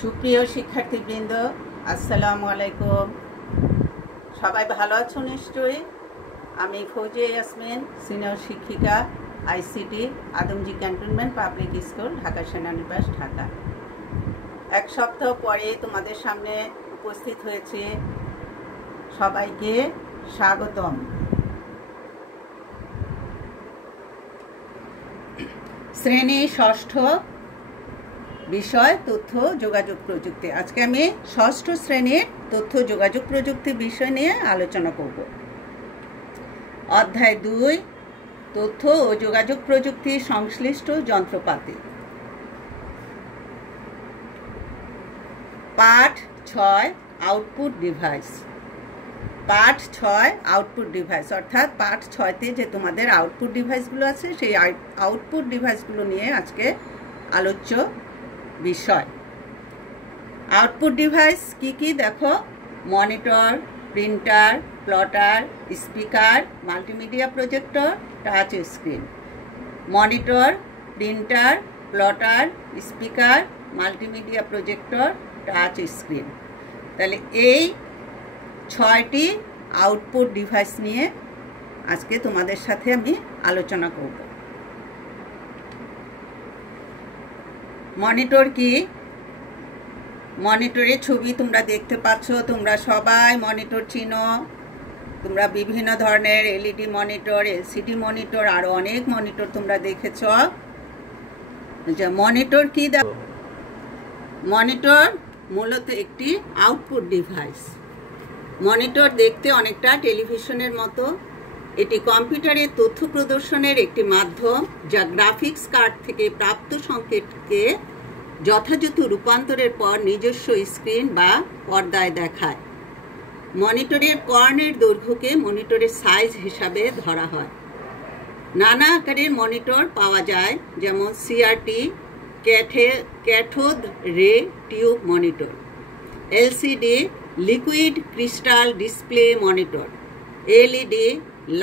সুপ্রিয় শিক্ষার্থীবৃন্দ, আসসালামু আলাইকুম। সবাই ভালো আছো নিশ্চয়ই। আমি ফৌজিয়া ইয়াসমিন, সিনিয়র শিক্ষিকা, ICT, Adamjee cantonment public school, Dhaka সেনানিবাস, ঢাকা। এক সপ্তাহ পরে তোমাদের সামনে উপস্থিত হয়েছে। সবাইকে স্বাগতম। শ্রেণী ষষ্ঠ, বিষয় তথ্য যোগাযোগ প্রযুক্তি। আজকে আমি ষষ্ঠ শ্রেণীর তথ্য যোগাযোগ প্রযুক্তি বিষয় নিয়ে আলোচনা করব। অধ্যায় 2, তথ্য ও যোগাযোগ প্রযুক্তি সংশ্লিষ্ট যন্ত্রপাতি। পাঠ 6, আউটপুট ডিভাইস। পাঠ 6, আউটপুট ডিভাইস, অর্থাৎ পাঠ 6তে যে তোমাদের আউটপুট ডিভাইসগুলো আছে সেই আউটপুট ডিভাইসগুলো নিয়ে আজকে আলোচ্য বিষয়। আউটপুট ডিভাইস কি কি দেখো: monitor, printer, plotter, speaker, multimedia projector, touch screen. Monitor, printer, plotter, speaker, multimedia projector, touch screen. তাহলে এই 6টি আউটপুট ডিভাইস নিয়ে আজকে তোমাদের সাথে আমি আলোচনা করব। মনিটর কি? মনিটরের ছবি তোমরা দেখতে পাচ্ছ। তোমরা সবাই মনিটর চিনো। তোমরা বিভিন্ন ধরনের এলইডি মনিটর, এলসিডি মনিটর, আরো অনেক মনিটর তোমরা দেখেছ। মনিটর কি? মনিটর মূলত একটি আউটপুট ডিভাইস। মনিটর দেখতে অনেকটা টেলিভিশনের মতো। এটি কম্পিউটারের তথ্য প্রদর্শনের একটি মাধ্যম, যা গ্রাফিক্স কার্ড থেকে প্রাপ্ত সংকেতকে যথাযথ রূপান্তরের পর নিজস্ব স্ক্রিন বা পর্দায় দেখায়। মনিটরের কর্ণের দৈর্ঘ্যকে মনিটরের সাইজ হিসাবে ধরা হয়। নানা আকারের মনিটর পাওয়া যায়, যেমন CRT, cathode ray tube monitor, LCD, liquid crystal display monitor, LED,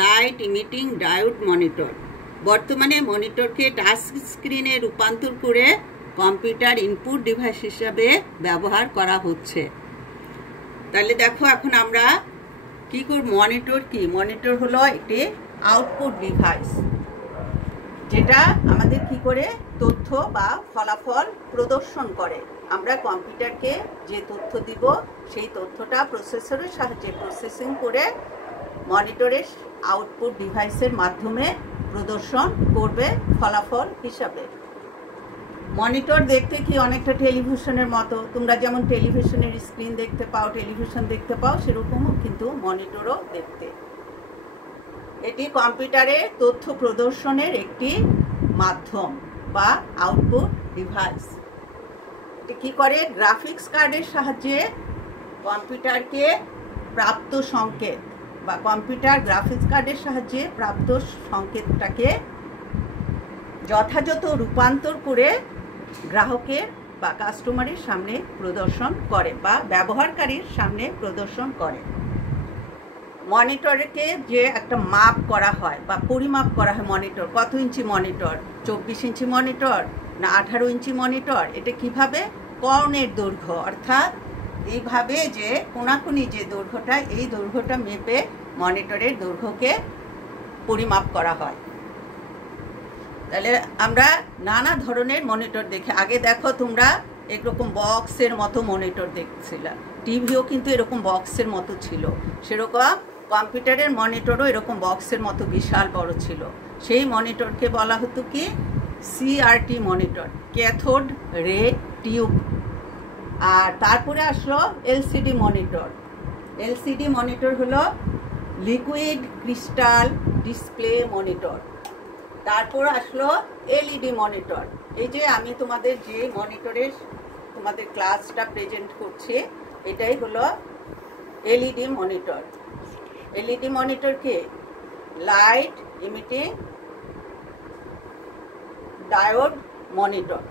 light emitting diode monitor. বর্তমানে মনিটরকে টাচ স্ক্রিনে রূপান্তর করে কম্পিউটার ইনপুট ডিভাইস হিসাবে ব্যবহার করা হচ্ছে। তাহলে দেখো এখন আমরা কি করব। মনিটর কি? মনিটর হলো একটি আউটপুট ডিভাইস, যেটা আমাদের কি করে তথ্য বা ফলাফল প্রদর্শন করে। আমরা কম্পিউটারকে যে তথ্য দিব সেই তথ্যটা প্রসেসরের সাহায্যে প্রসেসিং করে মনিটরের আউটপুট ডিভাইসের মাধ্যমে প্রদর্শন করবে ফলাফল হিসাবে। মনিটর দেখতে কি অনেকটা টেলিভিশনের মতো। তোমরা যেমন টেলিভিশনের স্ক্রিন দেখতে পাও, টেলিভিশন দেখতে পাও, সেরকমও কিন্তু মনিটরও দেখতে। এটি কম্পিউটারে তথ্য প্রদর্শনের একটি মাধ্যম বা আউটপুট ডিভাইস। এটি কি করে? গ্রাফিক্স কার্ডের সাহায্যে কম্পিউটারকে প্রাপ্ত সংকেত বা কম্পিউটার গ্রাফিক্স কার্ডের সাহায্যে প্রাপ্ত সংকেতটাকে যথাযথ রূপান্তর করে গ্রাহকের বা কাস্টমারের সামনে প্রদর্শন করে বা ব্যবহারকারীর সামনে প্রদর্শন করে। মনিটরকে যে একটা মাপ করা হয় বা পরিমাপ করা হয়, মনিটর কত ইঞ্চি মনিটর, 24 ইঞ্চি মনিটর না 18 ইঞ্চি মনিটর, এটা কিভাবে? কর্ণের দৈর্ঘ্য, অর্থাৎ এইভাবে যে কোনাকুনি যে দৈর্ঘ্যটা, এই দৈর্ঘ্যটা মেপে মনিটরের দৈর্ঘ্যকে পরিমাপ করা হয়। তাহলে আমরা নানা ধরনের মনিটর দেখি। আগে দেখো তোমরা এরকম বক্সের মতো মনিটর দেখছিল, টিভিও কিন্তু এরকম বক্সের মতো ছিল। সেরকম কম্পিউটারের মনিটরও এরকম বক্সের মতো বিশাল বড় ছিল। সেই মনিটরকে বলা হতো কি? CRT monitor, cathode ray tube. আর তারপরে আসলো এলসিডি মনিটর। এলসিডি মনিটর হলো লিকুইড ক্রিস্টাল ডিসপ্লে মনিটর। তারপর আসলো এলইডি মনিটর। এই যে আমি তোমাদের যে মনিটরের তোমাদের ক্লাসটা প্রেজেন্ট করছি, এটাই হলো এলইডি মনিটর। এলইডি মনিটরকে লাইট ইমিটিং ডায়োড মনিটর।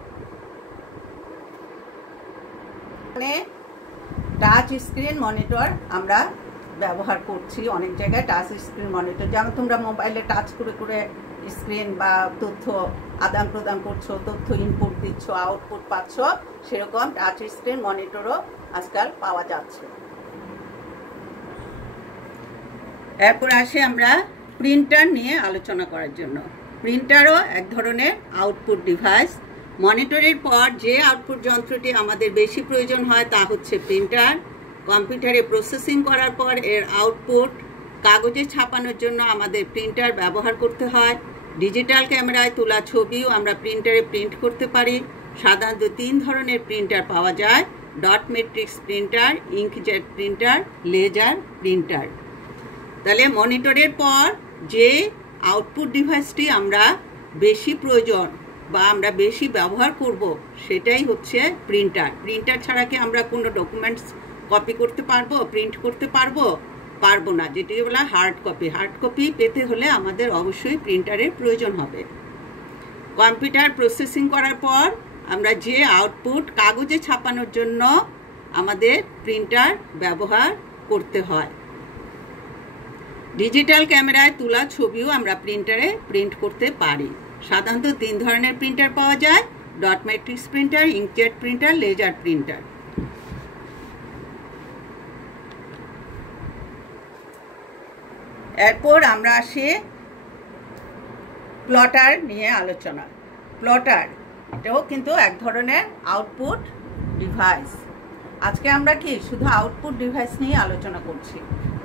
মানে টাচ স্ক্রিন মনিটর আমরা ব্যবহার করছি অনেক জায়গায়। টাচ স্ক্রিন মনিটর যেমন তোমরা মোবাইলে টাচ করে করে স্ক্রিন বা তথ্য আদান প্রদান করছো, তথ্য ইনপুট দিচ্ছ, আউটপুট পাচ্ছ, সেরকম টাচ স্ক্রিন মনিটরও আজকাল পাওয়া যাচ্ছে। এরপর আসি আমরা প্রিন্টার নিয়ে আলোচনা করার জন্য। প্রিন্টারও এক ধরনের আউটপুট ডিভাইস। মনিটরের পর যে আউটপুট যন্ত্রটি আমাদের বেশি প্রয়োজন হয় তা হচ্ছে প্রিন্টার। কম্পিউটারে প্রসেসিং করার পর এর আউটপুট কাগজে ছাপানোর জন্য আমাদের প্রিন্টার ব্যবহার করতে হয়। ডিজিটাল ক্যামেরায় তোলা ছবিও আমরা প্রিন্টারে প্রিন্ট করতে পারি। সাধারণত 3 ধরনের প্রিন্টার পাওয়া যায়: dot matrix printer, inkjet printer, laser printer. তাহলে মনিটরের পর যে আউটপুট ডিভাইসটি আমরা বেশি প্রয়োজন বা আমরা বেশি ব্যবহার করব সেটাই হচ্ছে প্রিন্টার। প্রিন্টার ছাড়া কি আমরা কোনো ডকুমেন্টস কপি করতে পারবো, প্রিন্ট করতে পারবো না, যেটি বলা হার্ড কপি। হার্ড কপি পেতে হলে আমাদের অবশ্যই প্রিন্টারের প্রয়োজন হবে। কম্পিউটার প্রসেসিং করার পর আমরা যে আউটপুট কাগজে ছাপানোর জন্য আমাদের প্রিন্টার ব্যবহার করতে হয়। ডিজিটাল ক্যামেরায় তোলা ছবিও আমরা প্রিন্টারে প্রিন্ট করতে পারি। সাধারণত 3 ধরনের প্রিন্টার পাওয়া যায়: dot matrix printer, inkjet printer, laser printer. এরপর আমরা আসি প্লটার নিয়ে আলোচনা। প্লটার এটাও কিন্তু এক ধরনের আউটপুট ডিভাইস। আজকে আমরা কি শুধু আউটপুট ডিভাইস নিয়ে আলোচনা করছি,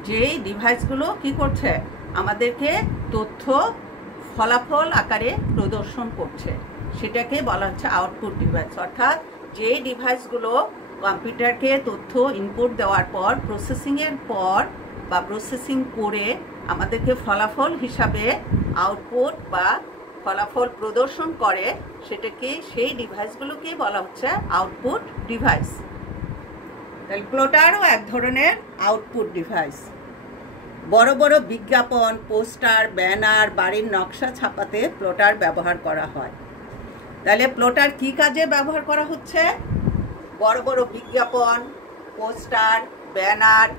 যেই ডিভাইসগুলো কি করছে, আমাদেরকে তথ্য ফলাফল আকারে প্রদর্শন করছে, সেটাকে বলা হচ্ছে আউটপুট ডিভাইস। অর্থাৎ যে ডিভাইসগুলো কম্পিউটারকে তথ্য ইনপুট দেওয়ার পর প্রসেসিংয়ের পর বা প্রসেসিং করে আমাদেরকে ফলাফল হিসাবে আউটপুট বা ফলাফল প্রদর্শন করে, সেটাকে সেই ডিভাইসগুলোকে বলা হচ্ছে আউটপুট ডিভাইস। তাহলে প্লটারও এক ধরনের আউটপুট ডিভাইস। বড় বড় বিজ্ঞাপন, পোস্টার, ব্যানার, বাড়ির নকশা ছাপাতে প্লটার ব্যবহার করা হয়। তাহলে প্লটার কি কাজে ব্যবহার করা হচ্ছে? বড় বড় বিজ্ঞাপন, পোস্টার, ব্যানার,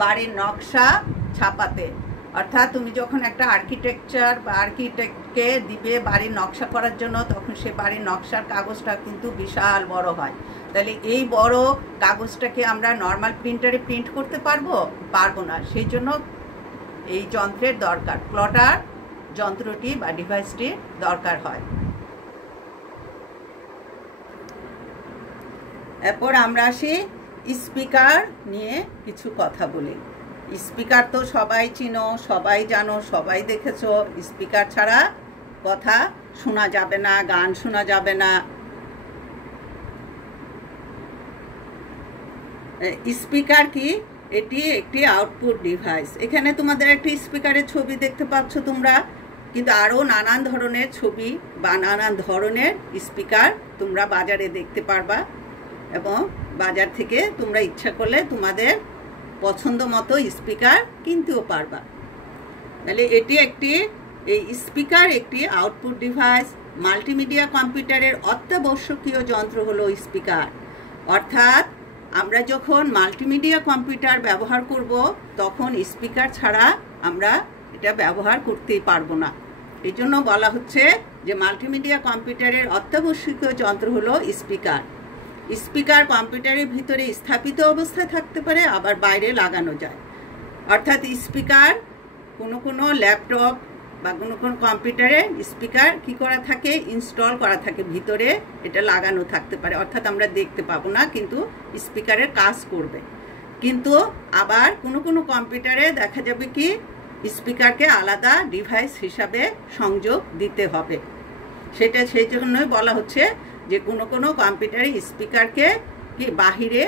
বাড়ির নকশা ছাপাতে। অর্থাৎ তুমি যখন একটা আর্কিটেকচার বা আর্কিটেক্টকে দিবে বাড়ির নকশা করার জন্য, তখন সে বাড়ির নকশার কাগজটা কিন্তু বিশাল বড় হয়। তাহলে এই বড় কাগজটাকে আমরা নর্মাল প্রিন্টারে প্রিন্ট করতে পারবো না। সেই জন্য এই যন্ত্রের দরকার, প্লটার যন্ত্রটি বা ডিভাইসটির দরকার হয়। এরপর আমরা আসি স্পিকার নিয়ে কিছু কথা বলি। স্পিকার তো সবাই চিনো, সবাই জানো, সবাই দেখেছো। স্পিকার ছাড়া কথা শোনা যাবে না, গান শোনা যাবে না। স্পিকার কি? এটি একটি আউটপুট ডিভাইস। এখানে তোমাদের একটি স্পিকারের ছবি দেখতে পাচ্ছ তোমরা, কিন্তু আরও নানান ধরনের ছবি বা নানান ধরনের স্পিকার তোমরা বাজারে দেখতে পারবা, এবং বাজার থেকে তোমরা ইচ্ছা করলে তোমাদের পছন্দ মতো স্পিকার কিনতেও পারবা। তাহলে এই স্পিকার একটি আউটপুট ডিভাইস। মাল্টিমিডিয়া কম্পিউটারের অত্যাবশ্যকীয় যন্ত্র হলো স্পিকার। অর্থাৎ আমরা যখন মাল্টিমিডিয়া কম্পিউটার ব্যবহার করব, তখন স্পিকার ছাড়া আমরা এটা ব্যবহার করতেই পারবো না। এই জন্য বলা হচ্ছে যে মাল্টিমিডিয়া কম্পিউটারের অত্যাবশ্যকীয় যন্ত্র হলো স্পিকার। স্পিকার কম্পিউটারের ভিতরে স্থাপিত অবস্থায় থাকতে পারে, আবার বাইরে লাগানো যায়। অর্থাৎ স্পিকার কোনো ল্যাপটপ বা কোনো কম্পিউটারে স্পিকার কি করা থাকে, ইনস্টল করা থাকে, ভিতরে এটা লাগানো থাকতে পারে। অর্থাৎ আমরা দেখতে পাবো না, কিন্তু স্পিকারের কাজ করবে। কিন্তু আবার কোনো কম্পিউটারে দেখা যাবে কি স্পিকারকে আলাদা ডিভাইস হিসাবে সংযোগ দিতে হবে। সেই জন্যই বলা হচ্ছে যে কোনো কম্পিউটারে স্পিকারকে কি বাহিরে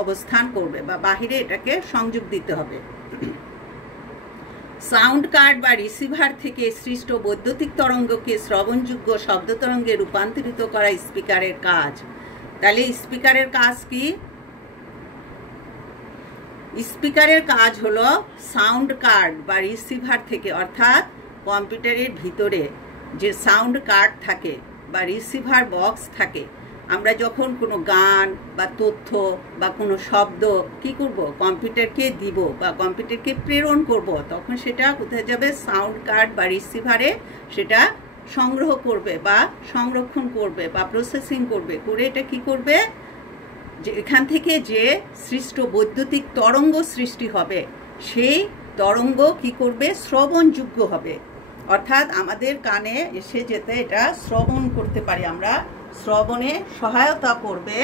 অবস্থান করবে বা বাহিরে এটাকে সংযোগ দিতে হবে। সাউন্ড কার্ড বা রিসিভার থেকে সৃষ্ট বৈদ্যুতিক তরঙ্গকে শ্রবণযোগ্য শব্দ তরঙ্গে রূপান্তরিত করা স্পিকারের কাজ। তাহলে স্পিকারের কাজ কি? স্পিকারের কাজ হলো সাউন্ড কার্ড বা রিসিভার থেকে, অর্থাৎ কম্পিউটারের ভিতরে যে সাউন্ড কার্ড থাকে বা রিসিভার বক্স থাকে, আমরা যখন কোনো গান বা তথ্য বা কোনো শব্দ কি করব, কম্পিউটারকে দিব বা কম্পিউটারকে প্রেরণ করব, তখন সেটা কোথায় যাবে, সাউন্ড কার্ড বা রিসিভারে সেটা সংগ্রহ করবে বা সংরক্ষণ করবে বা প্রসেসিং করবে, করে এটা কি করবে, যে এখান থেকে যে সৃষ্ট বৈদ্যুতিক তরঙ্গ সৃষ্টি হবে সেই তরঙ্গ কি করবে, শ্রবণযোগ্য হবে, অর্থাৎ আমাদের কানে এসে যেতে এটা শ্রবণ করতে পারি আমরা, শ্রবণে সহায়তা করবে,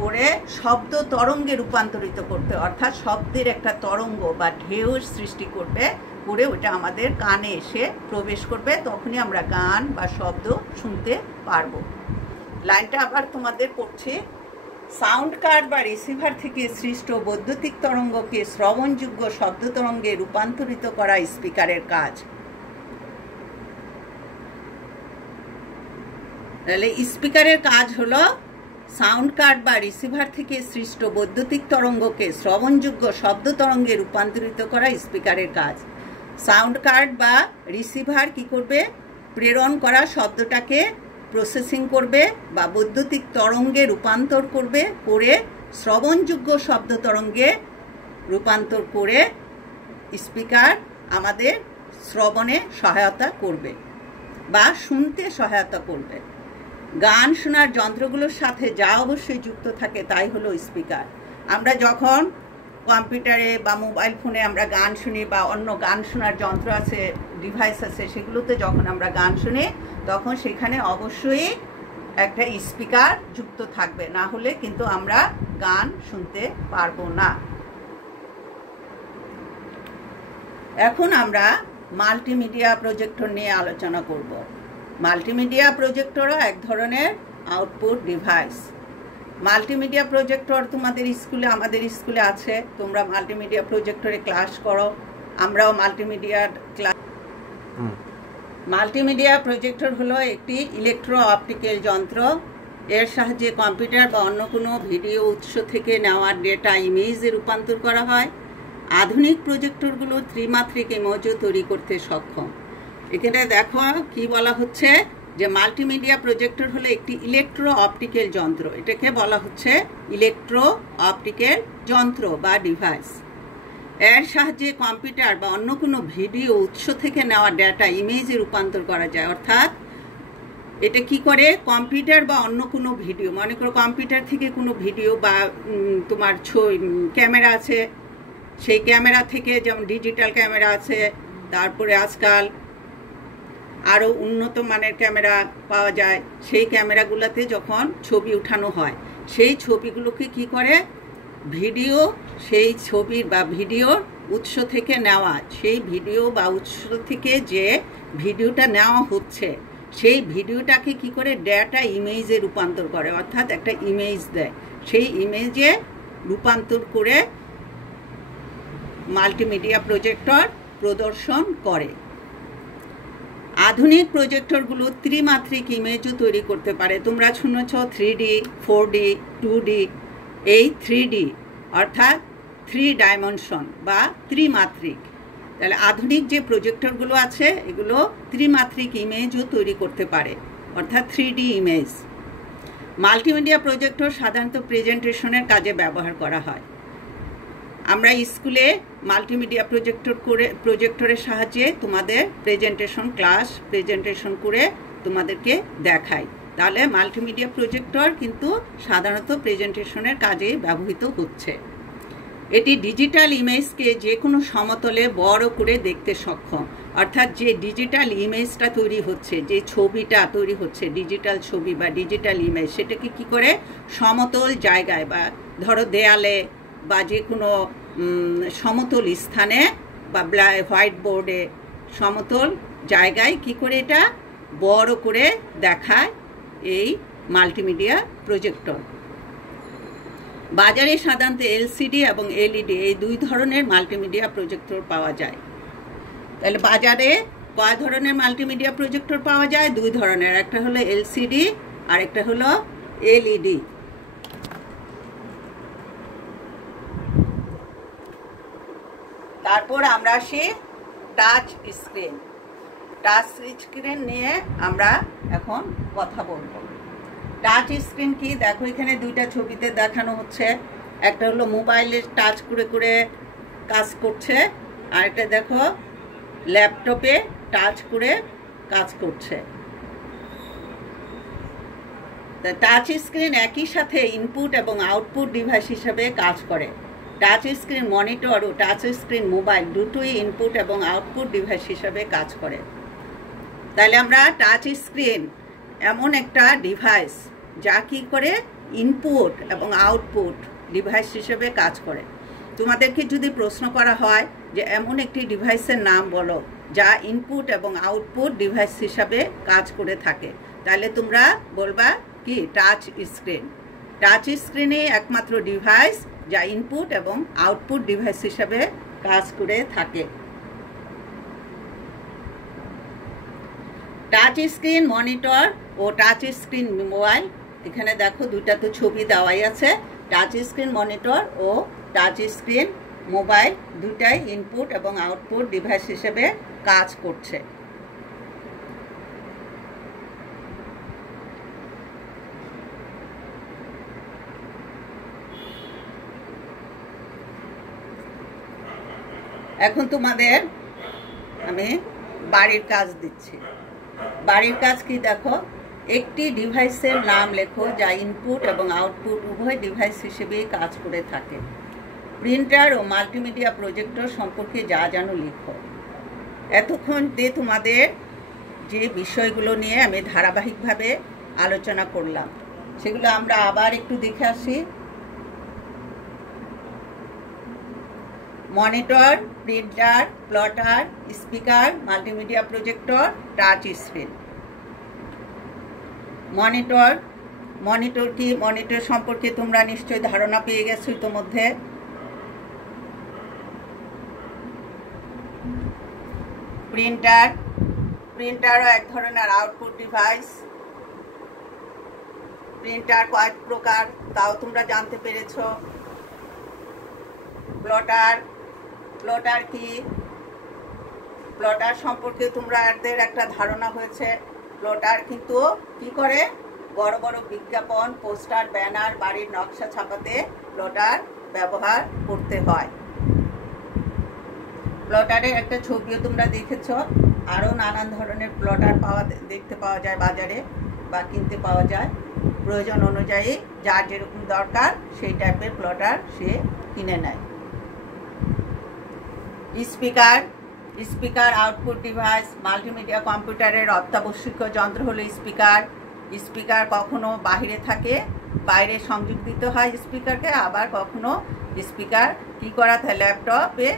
করে শব্দ তরঙ্গে রূপান্তরিত করতে, অর্থাৎ শব্দের একটা তরঙ্গ বা ঢেউ সৃষ্টি করবে, করে ওটা আমাদের কানে এসে প্রবেশ করবে, তখনই আমরা গান বা শব্দ শুনতে পারবো। লাইনটা আবার তোমাদের পড়ছি। সাউন্ড কার্ড বা রিসিভার থেকে সৃষ্ট বৈদ্যুতিক তরঙ্গকে শ্রবণযোগ্য শব্দ তরঙ্গে রূপান্তরিত করা স্পিকারের কাজ। তাহলে স্পিকারের কাজ হলো সাউন্ড কার্ড বা রিসিভার থেকে সৃষ্ট বৈদ্যুতিক তরঙ্গকে শ্রবণযোগ্য শব্দ তরঙ্গে রূপান্তরিত করা স্পিকারের কাজ। সাউন্ড কার্ড বা রিসিভার কি করবে, প্রেরণ করা শব্দটাকে প্রসেসিং করবে বা বৈদ্যুতিক তরঙ্গে রূপান্তর করবে, করে শ্রবণযোগ্য শব্দ তরঙ্গে রূপান্তর করে স্পিকার আমাদের শ্রবণে সহায়তা করবে বা শুনতে সহায়তা করবে। গান শোনার যন্ত্রগুলোর সাথে যা অবশ্যই যুক্ত থাকে তাই হলো স্পিকার। আমরা যখন কম্পিউটারে বা মোবাইল ফোনে আমরা গান শুনি বা অন্য গান শোনার যন্ত্র আছে, ডিভাইস আছে, সেগুলোতে যখন আমরা গান শুনি তখন সেখানে অবশ্যই একটা স্পিকার যুক্ত থাকবে, না হলে কিন্তু আমরা গান শুনতে পারবো না। এখন আমরা মাল্টিমিডিয়া প্রজেক্টর নিয়ে আলোচনা করব। মাল্টিমিডিয়া প্রজেক্টরও এক ধরনের আউটপুট ডিভাইস। মাল্টিমিডিয়া প্রজেক্টর তোমাদের স্কুলে, আমাদের স্কুলে আছে, তোমরা মাল্টিমিডিয়া প্রজেক্টরে ক্লাস করো, আমরাও মাল্টিমিডিয়া প্রজেক্টর হলো একটি ইলেকট্রো অপটিক্যাল যন্ত্র। এর সাহায্যে কম্পিউটার বা অন্য কোনো ভিডিও উৎস থেকে নেওয়া ডেটা ইমেজে রূপান্তর করা হয়। আধুনিক প্রজেক্টরগুলো ত্রিমাত্রিক ইমেজও তৈরি করতে সক্ষম। এখানে দেখো কি বলা হচ্ছে, যে মাল্টিমিডিয়া প্রজেক্টর হলো একটি ইলেকট্রো অপটিক্যাল যন্ত্র। এটাকে বলা হচ্ছে ইলেকট্রো অপটিক্যাল যন্ত্র বা ডিভাইস। এর সাহায্যে কম্পিউটার বা অন্য কোনো ভিডিও উৎস থেকে নেওয়া ডেটা ইমেজে রূপান্তর করা যায়। অর্থাৎ এটা কি করে, কম্পিউটার বা অন্য কোনো ভিডিও, মনে করো কম্পিউটার থেকে কোনো ভিডিও বা তোমার ক্যামেরা আছে, সেই ক্যামেরা থেকে, যেমন ডিজিটাল ক্যামেরা আছে, তারপরে আজকাল আরও উন্নত মানের ক্যামেরা পাওয়া যায়, সেই ক্যামেরাগুলোতে যখন ছবি উঠানো হয় সেই ছবিগুলোকে কি করে, ভিডিও, সেই ছবির বা ভিডিওর উৎস থেকে নেওয়া, সেই ভিডিও বা উৎস থেকে যে ভিডিওটা নেওয়া হচ্ছে সেই ভিডিওটাকে কি করে ডেটা ইমেজে রূপান্তর করে, অর্থাৎ একটা ইমেজ দেয়, সেই ইমেজে রূপান্তর করে মাল্টিমিডিয়া প্রজেক্টর প্রদর্শন করে। আধুনিক প্রজেক্টরগুলো ত্রিমাত্রিক ইমেজও তৈরি করতে পারে। তোমরা শুনেছ 3D, 4D, 2D। এই 3D অর্থাৎ 3 ডাইমেনশন বা ত্রিমাত্রিক। তাহলে আধুনিক যে প্রজেক্টরগুলো আছে এগুলো ত্রিমাত্রিক ইমেজও তৈরি করতে পারে, অর্থাৎ 3D ইমেজ। মাল্টিমিডিয়া প্রজেক্টর সাধারণত প্রেজেন্টেশনের কাজে ব্যবহার করা হয়। আমরা স্কুলে মাল্টিমিডিয়া প্রজেক্টরের সাহায্যে তোমাদের প্রেজেন্টেশন করে তোমাদেরকে দেখাই। তাহলে মাল্টিমিডিয়া প্রজেক্টর কিন্তু সাধারণত প্রেজেন্টেশনের কাজে ব্যবহৃত হচ্ছে। এটি ডিজিটাল ইমেজকে যে কোনো সমতলে বড় করে দেখতে সক্ষম, অর্থাৎ যে ডিজিটাল ইমেজটা তৈরি হচ্ছে, যে ছবিটা তৈরি হচ্ছে, ডিজিটাল ছবি বা ডিজিটাল ইমেজ, সেটাকে কি করে সমতল জায়গায় বা ধরো দেয়ালে বা যে কোনো সমতল স্থানে বা হোয়াইট বোর্ডে সমতল জায়গায় কি করে এটা বড় করে দেখায় এই মাল্টিমিডিয়া প্রজেক্টর। বাজারে সাধারণত এলসিডি এবং এলইডি এই দুই ধরনের মাল্টিমিডিয়া প্রজেক্টর পাওয়া যায়। তাহলে বাজারে কয় ধরনের মাল্টিমিডিয়া প্রজেক্টর পাওয়া যায়? দুই ধরনের, একটা হলো এলসিডি আর একটা হলো এলইডি। তারপর আমরা আসি টাচ স্ক্রিন নিয়ে আমরা এখন কথা বলবো। টাচ স্ক্রিন কি দেখো, এখানে দুইটা ছবিতে দেখানো হচ্ছে। একটা হলো মোবাইলে টাচ করে করে কাজ করছে, আর একটা দেখো ল্যাপটপে টাচ করে কাজ করছে। টাচ স্ক্রিন একই সাথে ইনপুট এবং আউটপুট ডিভাইস হিসেবে কাজ করে। টাচ স্ক্রিন মনিটর ও টাচ স্ক্রিন মোবাইল দুটোই ইনপুট এবং আউটপুট ডিভাইস হিসেবে কাজ করে। তাহলে আমরা টাচ স্ক্রিন এমন একটা ডিভাইস যা কি করে ইনপুট এবং আউটপুট ডিভাইস হিসেবে কাজ করে। তোমাদেরকে যদি প্রশ্ন করা হয় যে এমন একটি ডিভাইসের নাম বলো যা ইনপুট এবং আউটপুট ডিভাইস হিসাবে কাজ করে থাকে, তাহলে তোমরা বলবা কি টাচ স্ক্রিন। টাচ স্ক্রিনে একমাত্র ডিভাইস যা ইনপুট এবং আউটপুট ডিভাইস হিসাবে কাজ করে থাকে। টাচ স্ক্রিন মনিটর ও টাচ স্ক্রিন মোবাইল, এখানে দেখো দুইটা তো ছবি দেওয়াই আছে। টাচ স্ক্রিন মনিটর ও টাচ স্ক্রিন মোবাইল দুটাই ইনপুট এবং আউটপুট ডিভাইস হিসেবে কাজ করছে। এখন তোমাদের আমি বাড়ির কাজ দিচ্ছি। বাড়ির কাজ কি দেখো, একটি ডিভাইসের নাম লেখো যা ইনপুট এবং আউটপুট উভয় ডিভাইস হিসেবেই কাজ করে থাকে। প্রিন্টার ও মাল্টিমিডিয়া প্রজেক্টর সম্পর্কে যা জানো লিখো। এতক্ষণ দিয়ে তোমাদের যে বিষয়গুলো নিয়ে আমি ধারাবাহিকভাবে আলোচনা করলাম সেগুলো আমরা আবার একটু দেখে আসি। Monitor, printer, plotter, speaker, multimedia projector, touch screen. Monitor কি? মনিটর সম্পর্কে তোমরা নিশ্চয়ই ধারণা পেয়ে গেছো ইতোমধ্যে। প্রিন্টারও এক ধরনের আউটপুট ডিভাইস। প্রিন্টার কয়েক প্রকার তাও তোমরা জানতে পেরেছো। প্লটার কি? প্লটার সম্পর্কে তোমাদের একটা ধারণা হয়েছে। প্লটার কিন্তু কি করে, বড় বড় বিজ্ঞাপন, পোস্টার, ব্যানার, বাড়ির নকশা ছাপাতে প্লটার ব্যবহার করতে হয়। প্লটারের একটা ছবিও তোমরা দেখেছ। আরও নানান ধরনের প্লটার দেখতে পাওয়া যায় বাজারে বা কিনতে পাওয়া যায়। প্রয়োজন অনুযায়ী যার যেরকম দরকার সেই টাইপের প্লটার সে কিনে নেয়। Speaker output device. মাল্টিমিডিয়া কম্পিউটারের অত্যাবশ্যকীয় যন্ত্র হলো স্পিকার কখনো বাহিরে থাকে, বাইরে সংযোগ দিতে হয় স্পিকারকে, আবার কখনো স্পিকার কি করা থাকে, ল্যাপটপে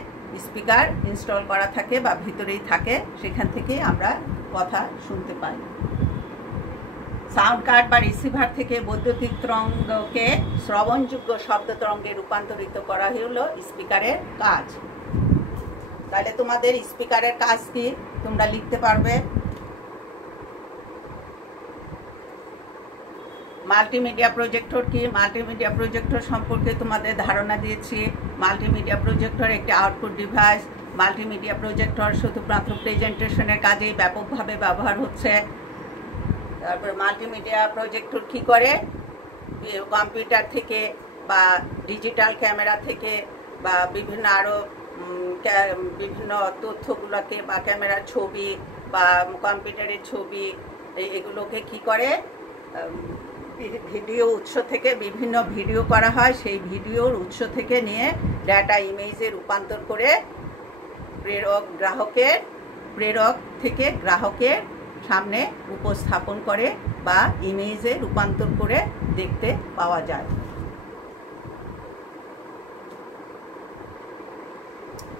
স্পিকার ইনস্টল করা থাকে বা ভিতরেই থাকে, সেখান থেকেই আমরা কথা শুনতে পাই। সাউন্ড কার্ড বা রিসিভার থেকে বৈদ্যুতিক তরঙ্গকে শ্রবণযোগ্য শব্দ তরঙ্গে রূপান্তরিত করা হলো স্পিকারের কাজ। তাহলে তোমাদের স্পিকারের কাজ কি তোমরা লিখতে পারবে। মাল্টিমিডিয়া প্রজেক্টর কি? মাল্টিমিডিয়া প্রজেক্টর সম্পর্কে তোমাদের ধারণা দিয়েছি। মাল্টিমিডিয়া প্রজেক্টর একটি আউটপুট ডিভাইস। মাল্টিমিডিয়া প্রজেক্টর শুধুমাত্র প্রেজেন্টেশনের কাজেই ব্যাপকভাবে ব্যবহার হচ্ছে। তারপর মাল্টিমিডিয়া প্রজেক্টর কি করে, কম্পিউটার থেকে বা ডিজিটাল ক্যামেরা থেকে বা বিভিন্ন আরও বিভিন্ন তথ্যগুলোকে বা ক্যামেরার ছবি বা কম্পিউটারের ছবি এগুলোকে কি করে, ভিডিও উৎস থেকে বিভিন্ন ভিডিও করা হয়, সেই ভিডিওর উৎস থেকে নিয়ে ডাটা ইমেজে রূপান্তর করে প্রেরক থেকে গ্রাহকের সামনে উপস্থাপন করে বা ইমেজে রূপান্তর করে দেখতে পাওয়া যায়।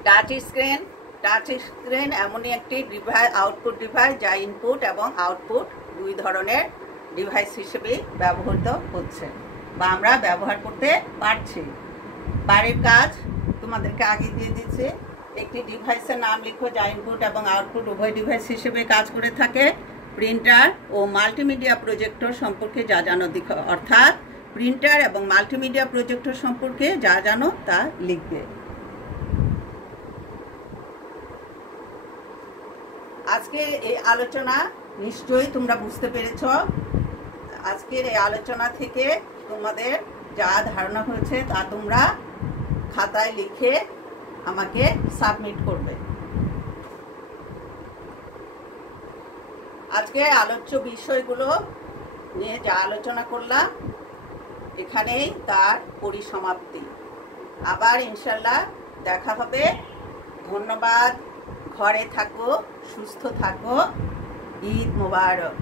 টাচ স্ক্রিন এমনই একটি ডিভাইস, আউটপুট ডিভাইস যা ইনপুট এবং আউটপুট দুই ধরনের ডিভাইস হিসেবে ব্যবহৃত হচ্ছে বা আমরা ব্যবহার করতে পারছি। বাড়ির কাজ তোমাদেরকে আগে দিয়ে দিচ্ছে। একটি ডিভাইসের নাম লিখো যা ইনপুট এবং আউটপুট উভয় ডিভাইস হিসেবে কাজ করে থাকে। প্রিন্টার ও মাল্টিমিডিয়া প্রজেক্টর সম্পর্কে যা জানো লিখো, অর্থাৎ প্রিন্টার এবং মাল্টিমিডিয়া প্রজেক্টর সম্পর্কে যা জানো তা লিখবে। আজকে এই আলোচনা নিশ্চয়ই তোমরা বুঝতে পেরেছ। আজকের এই আলোচনা থেকে তোমাদের যা ধারণা হয়েছে তা তোমরা খাতায় লিখে আমাকে সাবমিট করবে। আজকে আলোচ্য বিষয়গুলো নিয়ে যা আলোচনা করলাম এখানেই তার পরিসমাপ্তি। আবার ইনশাল্লাহ দেখা হবে। ধন্যবাদ। ঘরে থাকো, সুস্থ থাকো। ঈদ মোবারক।